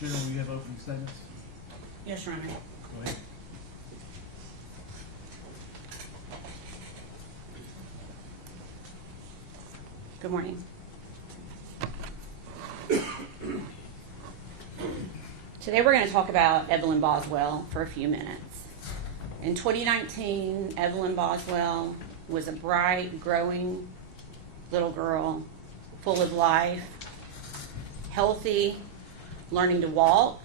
General, you have opening statements? Yes, Your Honor. Go ahead. Good morning. Today we're going to talk about Evelyn Boswell for a few minutes. In 2019, Evelyn Boswell was a bright, growing little girl, full of life, healthy, learning to walk,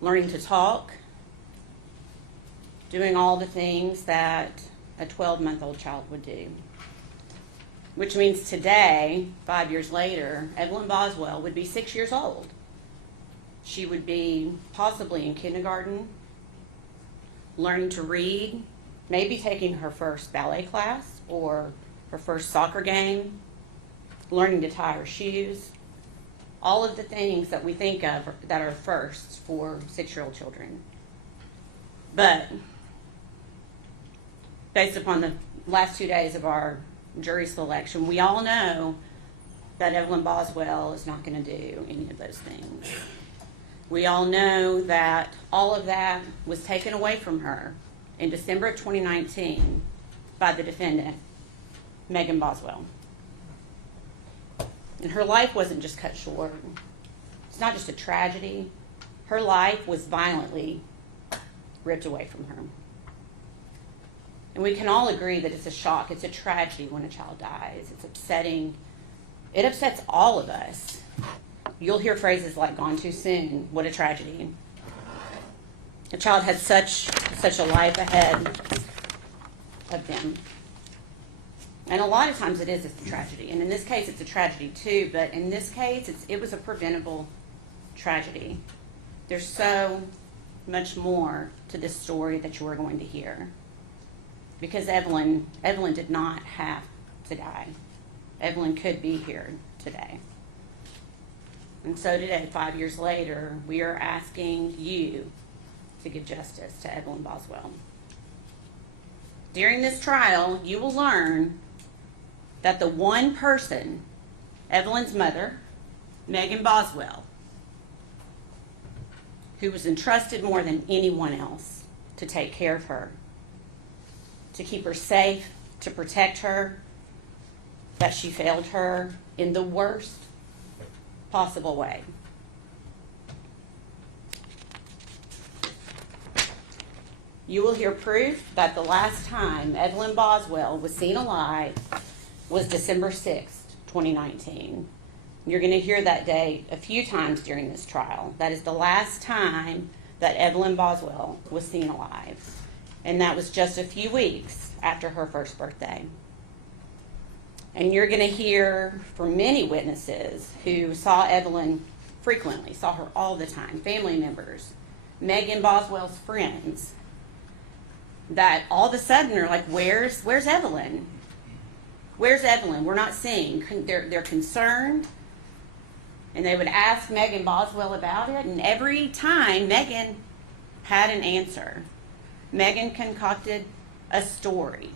learning to talk, doing all the things that a 12-month-old child would do. Which means today, 5 years later, Evelyn Boswell would be 6 years old. She would be possibly in kindergarten, learning to read, maybe taking her first ballet class or her first soccer game, learning to tie her shoes, all of the things that we think of that are firsts for 6-year-old children. But based upon the last 2 days of our jury selection, we all know that Evelyn Boswell is not going to do any of those things. We all know that all of that was taken away from her in December of 2019 by the defendant, Megan Boswell. And her life wasn't just cut short. It's not just a tragedy. Her life was violently ripped away from her. And we can all agree that it's a shock, it's a tragedy when a child dies. It's upsetting. It upsets all of us. You'll hear phrases like gone too soon, what a tragedy. A child has such a life ahead of them. And a lot of times it is a tragedy. And in this case, it's a tragedy too, but in this case, it was a preventable tragedy. There's so much more to this story that you are going to hear. Because Evelyn did not have to die. Evelyn could be here today. And so today, 5 years later, we are asking you to give justice to Evelyn Boswell. During this trial, you will learn that the one person, Evelyn's mother, Megan Boswell, who was entrusted more than anyone else to take care of her, to keep her safe, to protect her, that she failed her in the worst possible way. You will hear proof that the last time Evelyn Boswell was seen alive was December 6th, 2019. You're going to hear that date a few times during this trial. That is the last time that Evelyn Boswell was seen alive. And that was just a few weeks after her first birthday. And you're going to hear from many witnesses who saw Evelyn frequently, saw her all the time, family members, Megan Boswell's friends, that all of a sudden are like, where's Evelyn? Where's Evelyn? We're not seeing. They're concerned. And they would ask Megan Boswell about it. And every time, Megan had an answer. Megan concocted a story.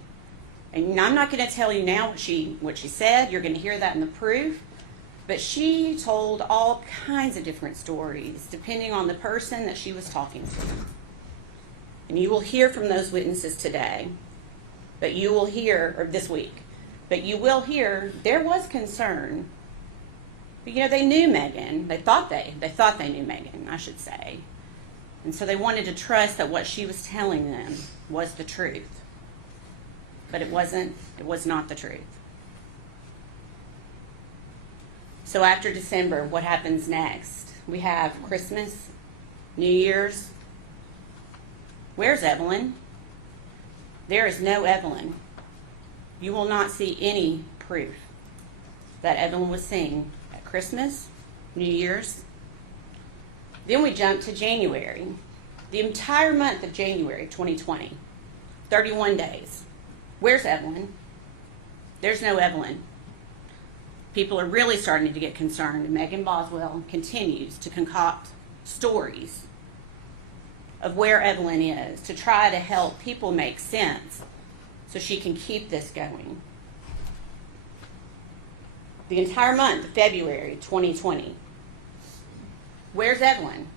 And I'm not going to tell you now what she said. You're going to hear that in the proof. But she told all kinds of different stories, depending on the person that she was talking to. And you will hear from those witnesses today. But you will hear, or this week, but you will hear there was concern. But they knew Megan. They thought they knew Megan, I should say. And so they wanted to trust that what she was telling them was the truth. But it was not the truth. So after December, what happens next? We have Christmas, New Year's. Where's Evelyn? There is no Evelyn. You will not see any proof that Evelyn was seen at Christmas, New Year's. Then we jump to January. The entire month of January 2020, 31 days. Where's Evelyn? There's no Evelyn. People are really starting to get concerned, and Megan Boswell continues to concoct stories of where Evelyn is to try to help people make sense so she can keep this going. The entire month of February 2020, Where's Evelyn?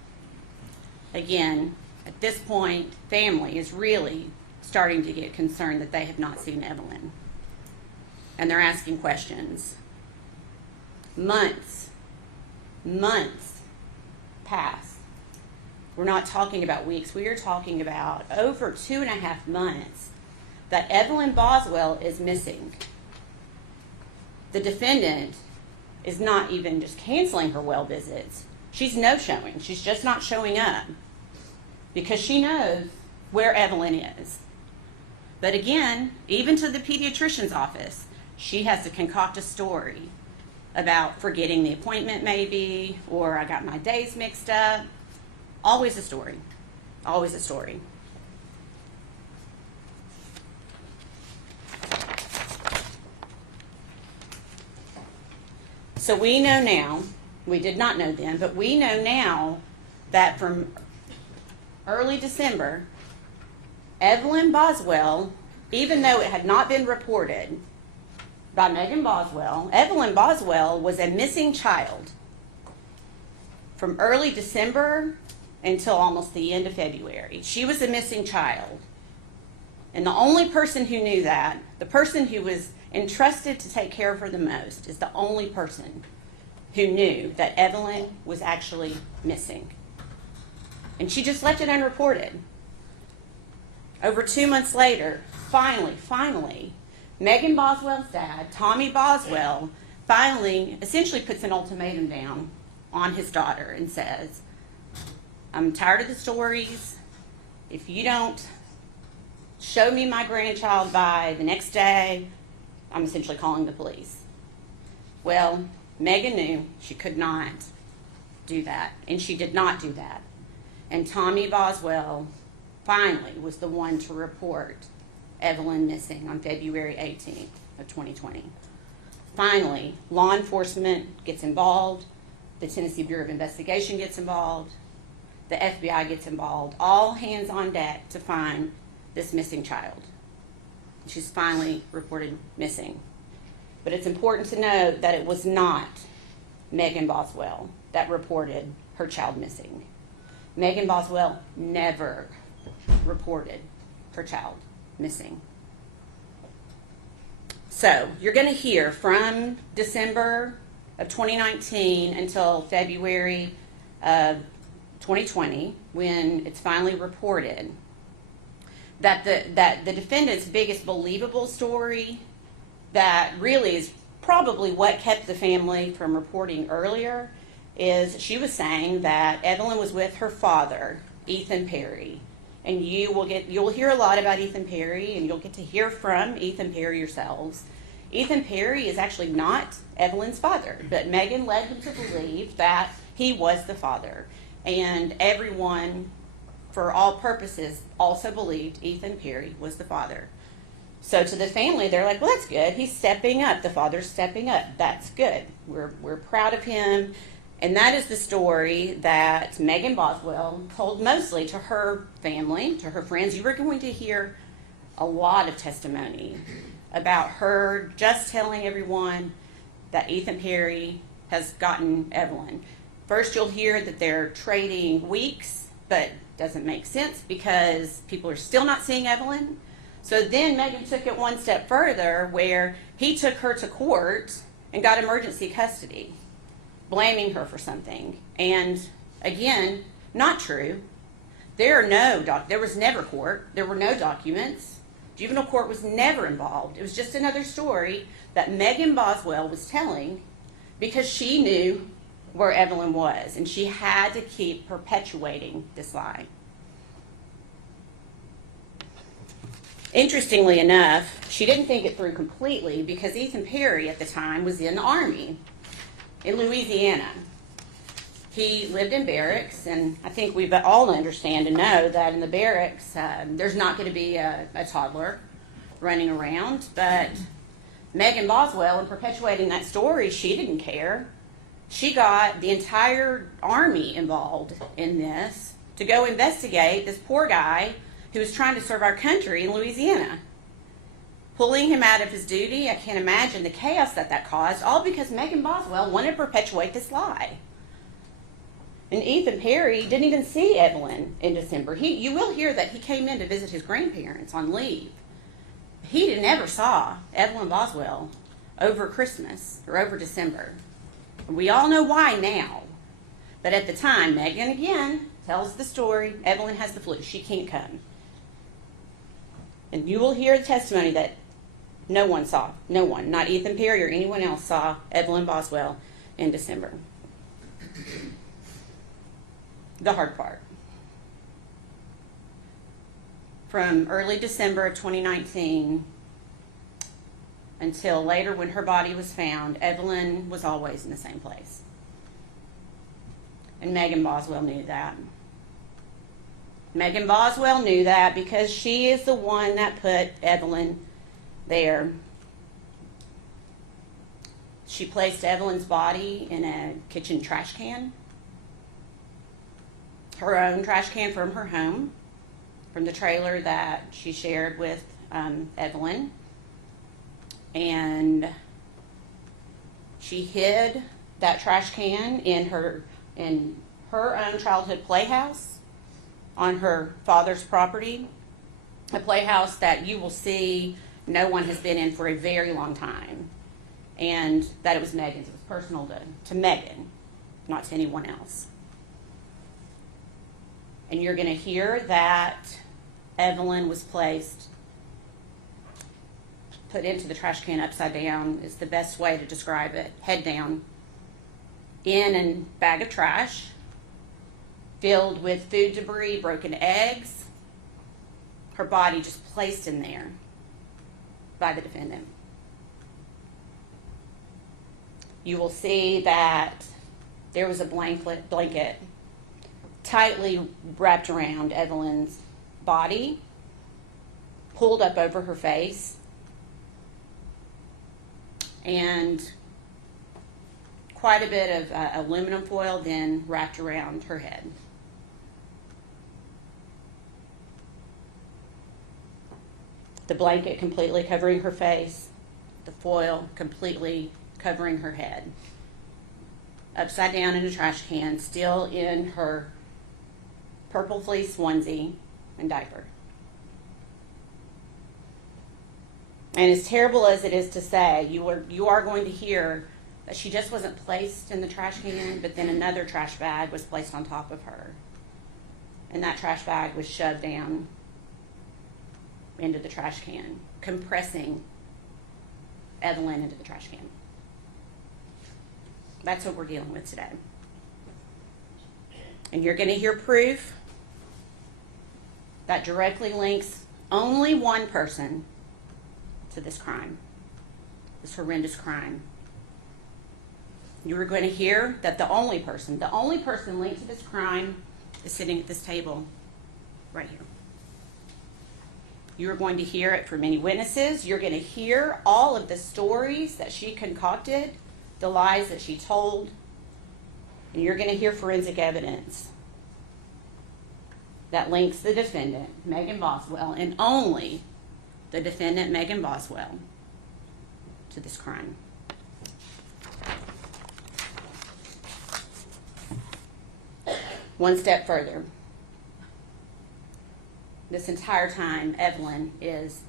Again, at this point, family is really starting to get concerned that they have not seen Evelyn. And they're asking questions. Months pass. We're not talking about weeks. We are talking about over 2.5 months that Evelyn Boswell is missing. The defendant is not even just canceling her well visits. She's no-showing. She's just not showing up because she knows where Evelyn is. But again, even to the pediatrician's office, she has to concoct a story about forgetting the appointment maybe, or I got my days mixed up. Always a story. Always a story. So we know now, we did not know then, but we know now that from early December, Evelyn Boswell, even though it had not been reported by Megan Boswell, Evelyn Boswell was a missing child from early December until almost the end of February. She was a missing child. And the only person who knew that, the person who was entrusted to take care of her the most, is the only person who knew that Evelyn was actually missing. And she just left it unreported. Over 2 months later, finally, Megan Boswell's dad, Tommy Boswell, finally essentially puts an ultimatum down on his daughter and says, I'm tired of the stories. If you don't show me my grandchild by the next day, I'm essentially calling the police. Well, Megan knew she could not do that, and she did not do that. And Tommy Boswell finally was the one to report Evelyn missing on February 18th of 2020. Finally, law enforcement gets involved, the Tennessee Bureau of Investigation gets involved, the FBI gets involved, all hands on deck to find this missing child. She's finally reported missing. But it's important to note that it was not Megan Boswell that reported her child missing. Megan Boswell never reported her child missing. So you're going to hear from December of 2019 until February of 2020, when it's finally reported, that the defendant's biggest believable story, that really is probably what kept the family from reporting earlier, is she was saying that Evelyn was with her father, Ethan Perry. And you'll hear a lot about Ethan Perry, and you'll get to hear from Ethan Perry yourselves. Ethan Perry is actually not Evelyn's father, but Megan led him to believe that he was the father. And everyone, for all purposes, also believed Ethan Perry was the father. So to the family, they're like, well, that's good. He's stepping up. The father's stepping up. That's good. We're proud of him. And that is the story that Megan Boswell told mostly to her family, to her friends. You were going to hear a lot of testimony about her just telling everyone that Ethan Perry has gotten Evelyn. First, you'll hear that they're trading weeks, but doesn't make sense because people are still not seeing Evelyn. So then Megan took it one step further, where he took her to court and got emergency custody, blaming her for something. And again, not true. There was never court. There were no documents. Juvenile court was never involved. It was just another story that Megan Boswell was telling because she knew where Evelyn was, and she had to keep perpetuating this lie. Interestingly enough, she didn't think it through completely because Ethan Perry at the time was in the Army in Louisiana. He lived in barracks, and I think we all understand and know that in the barracks there's not going to be a toddler running around. But Megan Boswell, in perpetuating that story, she didn't care. She got the entire Army involved in this to go investigate this poor guy who was trying to serve our country in Louisiana. Pulling him out of his duty, I can't imagine the chaos that caused, all because Megan Boswell wanted to perpetuate this lie. And Ethan Perry didn't even see Evelyn in December. You will hear that he came in to visit his grandparents on leave. He never saw Evelyn Boswell over Christmas or over December. We all know why now. But at the time, Megan again tells the story. Evelyn has the flu. She can't come. And you will hear the testimony that no one, not Ethan Perry or anyone else, saw Evelyn Boswell in December. The hard part. From early December of 2019 until later when her body was found, Evelyn was always in the same place. And Megan Boswell knew that. Megan Boswell knew that because she is the one that put Evelyn there. She placed Evelyn's body in a kitchen trash can. Her own trash can from her home, from the trailer that she shared with Evelyn. And she hid that trash can in her own childhood playhouse on her father's property, a playhouse that you will see no one has been in for a very long time, and that it was Megan's. It was personal to Megan, not to anyone else. And you're going to hear that Evelyn was put into the trash can upside down is the best way to describe it, head down, in a bag of trash, filled with food debris, broken eggs, her body just placed in there by the defendant. You will see that there was a blanket tightly wrapped around Evelyn's body, pulled up over her face, and quite a bit of aluminum foil then wrapped around her head. The blanket completely covering her face, the foil completely covering her head. Upside down in a trash can, still in her purple fleece onesie and diaper. And as terrible as it is to say, you are going to hear that she just wasn't placed in the trash can, but then another trash bag was placed on top of her. And that trash bag was shoved down into the trash can, compressing Evelyn into the trash can. That's what we're dealing with today. And you're going to hear proof that directly links only one person to this crime, this horrendous crime. You are going to hear that the only person linked to this crime is sitting at this table right here. You are going to hear it from many witnesses. You're going to hear all of the stories that she concocted, the lies that she told, and you're going to hear forensic evidence that links the defendant, Megan Boswell, and only the defendant, Megan Boswell, to this crime. One step further. This entire time, Evelyn is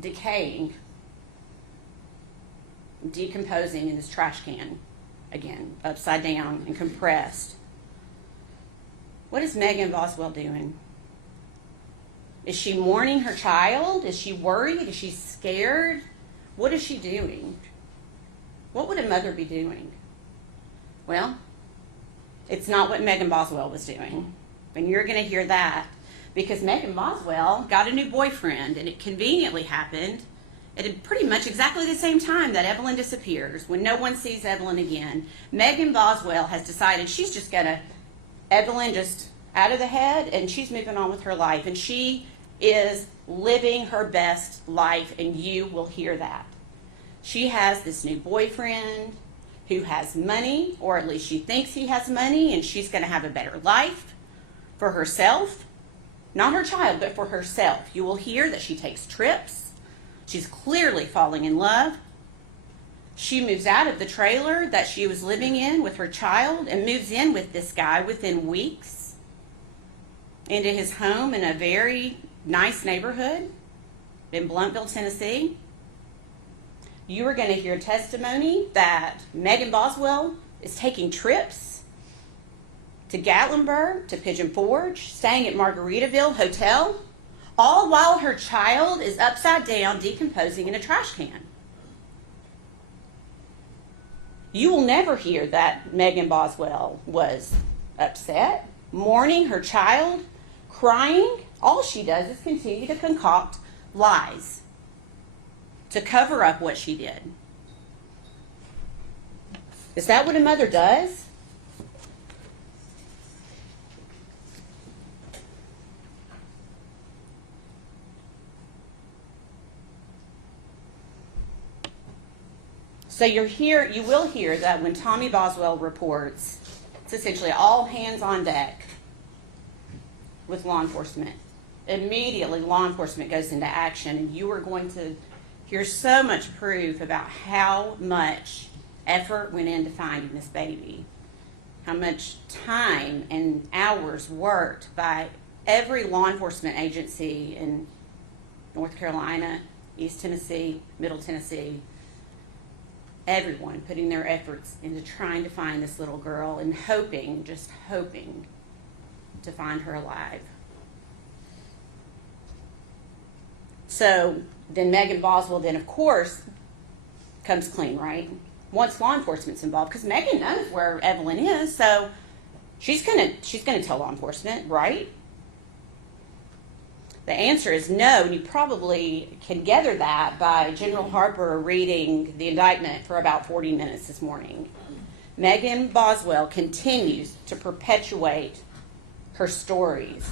decaying, decomposing in this trash can, again, upside down and compressed. What is Megan Boswell doing? Is she mourning her child? Is she worried? Is she scared? What is she doing? What would a mother be doing? Well, it's not what Megan Boswell was doing. And you're going to hear that because Megan Boswell got a new boyfriend, and it conveniently happened at pretty much exactly the same time that Evelyn disappears. When no one sees Evelyn again, Megan Boswell has decided she's just going to, Evelyn just out of the head, and she's moving on with her life. And she is living her best life, and you will hear that. She has this new boyfriend who has money, or at least she thinks he has money, and she's going to have a better life for herself. Not her child, but for herself. You will hear that she takes trips. She's clearly falling in love. She moves out of the trailer that she was living in with her child and moves in with this guy within weeks into his home in a very nice neighborhood in Bluntville, Tennessee. You are going to hear testimony that Megan Boswell is taking trips to Gatlinburg, to Pigeon Forge, staying at Margaritaville Hotel, all while her child is upside down decomposing in a trash can. You will never hear that Megan Boswell was upset, mourning her child, crying. All she does is continue to concoct lies to cover up what she did. Is that what a mother does? So you will hear that when Tommy Boswell reports, it's essentially all hands on deck with law enforcement. Immediately, law enforcement goes into action, and you are going to hear so much proof about how much effort went into finding this baby, how much time and hours worked by every law enforcement agency in North Carolina, East Tennessee, Middle Tennessee. Everyone putting their efforts into trying to find this little girl and hoping, just hoping, to find her alive. So then Megan Boswell then, of course, comes clean, right? Once law enforcement's involved, because Megan knows where Evelyn is, so she's gonna tell law enforcement, right? The answer is no, and you probably can gather that by General Harper reading the indictment for about 40 minutes this morning. Megan Boswell continues to perpetuate her stories,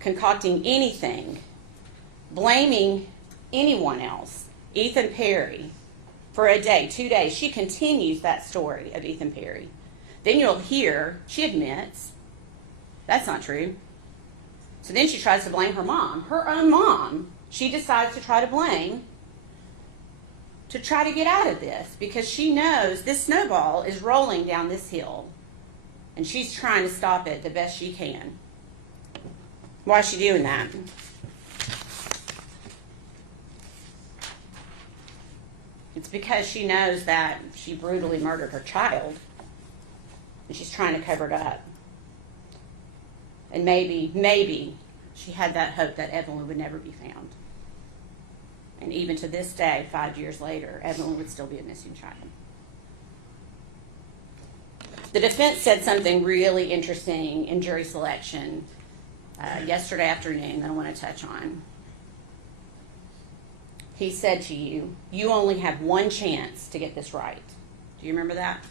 concocting anything, blaming anyone else, Ethan Perry, for a day, 2 days. She continues that story of Ethan Perry. Then you'll hear she admits that's not true. So then she tries to blame her mom, her own mom. She decides to try to blame to try to get out of this because she knows this snowball is rolling down this hill and she's trying to stop it the best she can. Why is she doing that? It's because she knows that she brutally murdered her child and she's trying to cover it up. And maybe she had that hope that Evelyn would never be found. And even to this day, 5 years later, Evelyn would still be a missing child. The defense said something really interesting in jury selection yesterday afternoon that I want to touch on. He said to you, you only have one chance to get this right. Do you remember that?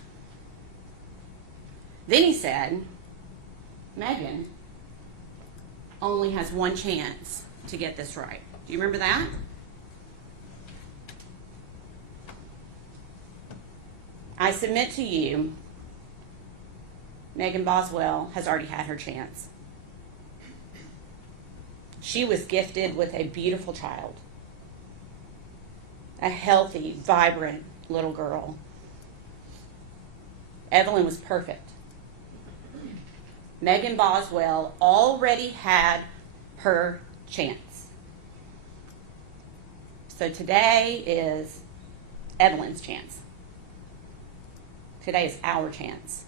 Then he said, Megan only has one chance to get this right. Do you remember that? I submit to you, Megan Boswell has already had her chance. She was gifted with a beautiful child, a healthy, vibrant little girl. Evelyn was perfect. Megan Boswell already had her chance. So today is Evelyn's chance. Today is our chance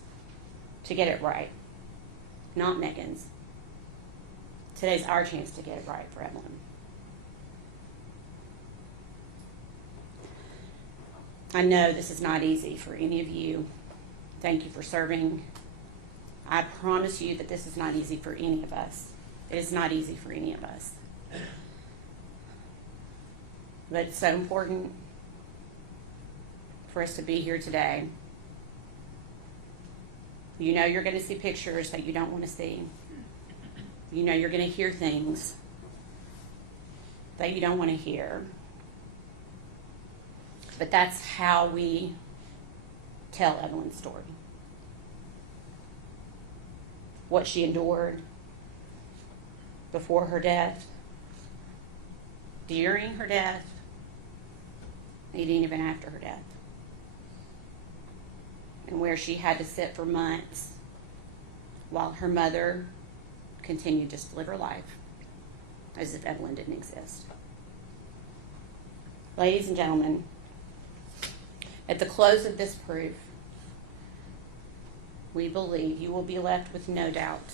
to get it right, not Megan's. Today's our chance to get it right for Evelyn. I know this is not easy for any of you. Thank you for serving. I promise you that this is not easy for any of us. It is not easy for any of us. But it's so important for us to be here today. You know you're going to see pictures that you don't want to see. You know you're going to hear things that you don't want to hear. But that's how we tell Evelyn's story. What she endured before her death, during her death, and even after her death. and where she had to sit for months while her mother continued just to live her life as if Evelyn didn't exist. Ladies and gentlemen, at the close of this proof, we believe you will be left with no doubt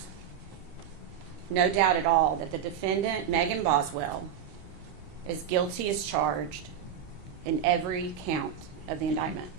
at all, that the defendant, Megan Boswell, is guilty as charged in every count of the indictment.